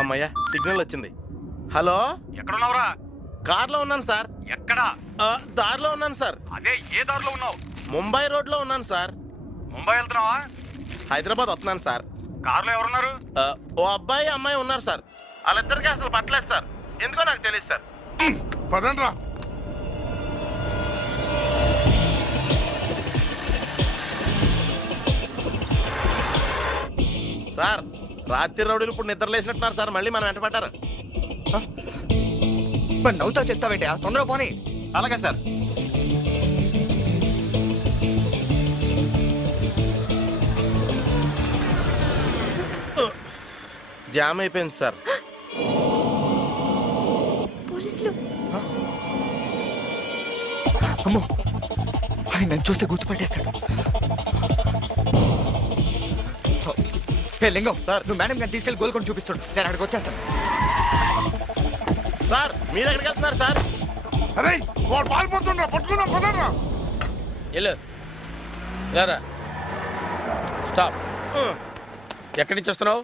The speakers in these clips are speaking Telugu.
అమ్మయ్యా సిగ్నల్ వచ్చింది. హలో, ఎక్కడున్నావురా? కార్లో ఉన్నాను సార్. ఎక్కడా? దారిలో ఉన్నాను సార్. అదే ఏ దారిలో ఉన్నావు? ముంబై రోడ్లో ఉన్నాను సార్. ముంబై వెళ్తున్నావా? హైదరాబాద్ వస్తున్నాను సార్. కార్లో ఎవరున్నారు? ఓ అబ్బాయి అమ్మాయి ఉన్నారు సార్. వాళ్ళిద్దరికి అసలు పట్టలేదు సార్. ఎందుకో నాకు తెలియదు సార్. పదండ్రా. సార్ రాత్రి రౌడీలు ఇప్పుడు నిద్ర లేసినట్టున్నారు సార్. మళ్ళీ మనం వెంట పడ్డారు. మరి నవ్వుతా చెప్తావేంటి? తొందరగా పోనీ. అలాగే సార్. జామ్ అయిపోయింది సార్. పోలీసులు. అమ్మో, ఆయన నన్ను చూస్తే గుర్తుపట్టేస్తాడు. లింగం సార్, నువ్వు మేడం గారిని తీసుకెళ్లి గోల్కొండ చూపిస్తాడు. నేను అక్కడికి వచ్చేస్తాను. సార్ మీరు ఎక్కడికి వెళ్తున్నారు సార్? అరే వాడు పారిపోతుండ్రా, పట్టుకున్నా. పదరా. స్టాప్. ఎక్కడి నుంచి వస్తున్నావు?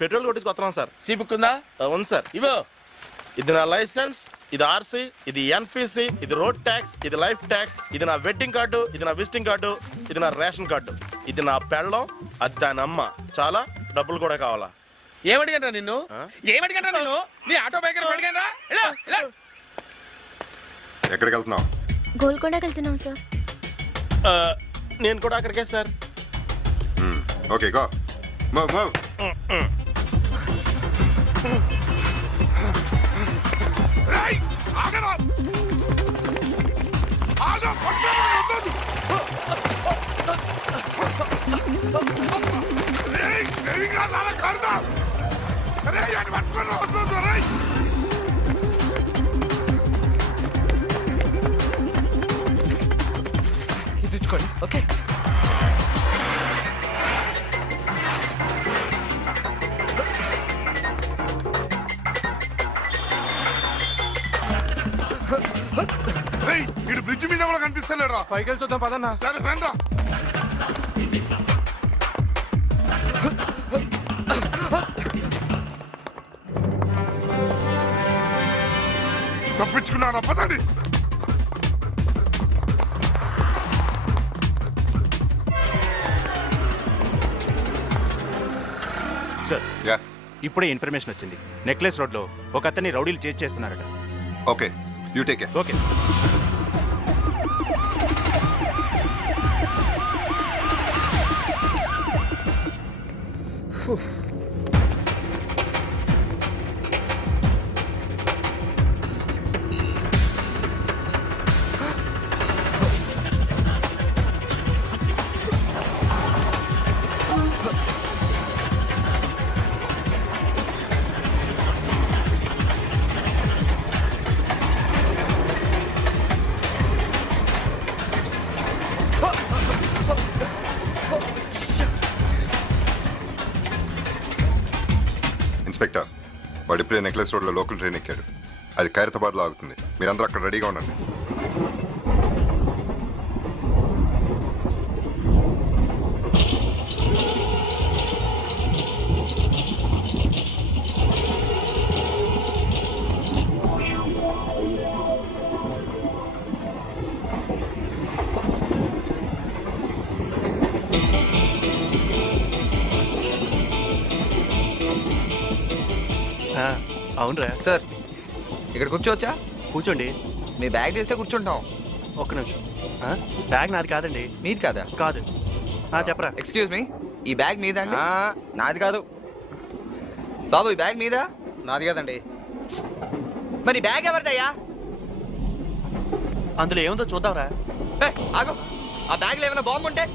పెట్రోల్ కొట్టించుకొస్తున్నాం సార్. సీ బుక్ ఉందా? ఉంది సార్. ఇవో. ఇది నా లైసెన్స్, ఇది ఆర్సీ, ఇది ఎన్పిసి, ఇది రోడ్ ట్యాక్స్, ఇది లైఫ్ ట్యాక్స్, ఇది నా వెడ్డింగ్ కార్డు, ఇది నా విజిటింగ్ కార్డు, ఇది నా రేషన్ కార్డు, ఇది నా పెళ్ళం, అది దాని అమ్మ. చాలా డబ్బులు కూడా కావాలా? ఏమడిగంటా నిన్ను? ఏమడిగంటా నిన్ను? నీ ఆటో బైక్ అడిగంటా? ఎక్కడికి వెళ్తున్నావు? గోల్కొండకి వెళ్తున్నాం సార్. నేను కూడా అక్కడికే sir. Okay go. Move move. రేయ్ ఆగరా. ఆగరా, పట్టుకోరా. రేయ్ రేవిగా నాలా కర్దా. రేయ్ అని పట్టుకోరా. వద్దు రేయ్. ఇది తెచ్చుకోండి. ఓకే. ఇటు బ్రిడ్జ్ మీద కూడా కనిపిస్తలేరా? పైకి వెళ్ళి చూద్దాం పదన్నా. సరే రండ్రా. తప్పించుకున్నారా? పదండి. సార్ ఇప్పుడే ఇన్ఫర్మేషన్ వచ్చింది. నెక్లెస్ రోడ్లో ఒక అతన్ని రౌడీలు చేజ్ చేస్తున్నారట. Okay, you take care. Okay. Inspector, వాడు ఇప్పుడే నెక్లెస్ రోడ్లో లోకల్ ట్రైన్ ఎక్కాడు. అది ఖైరతాబాద్లో ఆగుతుంది. మీరందరూ అక్కడ రెడీగా ఉండండి. అవునరా సార్, ఇక్కడ కూర్చోవచ్చా? కూర్చోండి. మీ బ్యాగ్ చేస్తే కూర్చుంటాం. ఒక్క నిమిషం. బ్యాగ్ నాది కాదండి. మీది కాదా? కాదు. చెప్పరా. ఎక్స్క్యూజ్ మీ, ఈ బ్యాగ్ మీదా అండి? నాది కాదు. బాబు, ఈ బ్యాగ్ మీదా? నాది కాదండి. మరి బ్యాగ్ ఎవరిదయ్యా? అందులో ఏముందో చూద్దాంరా. ఆగు. ఆ బ్యాగ్లో ఏమైనా బాంబు ఉంటే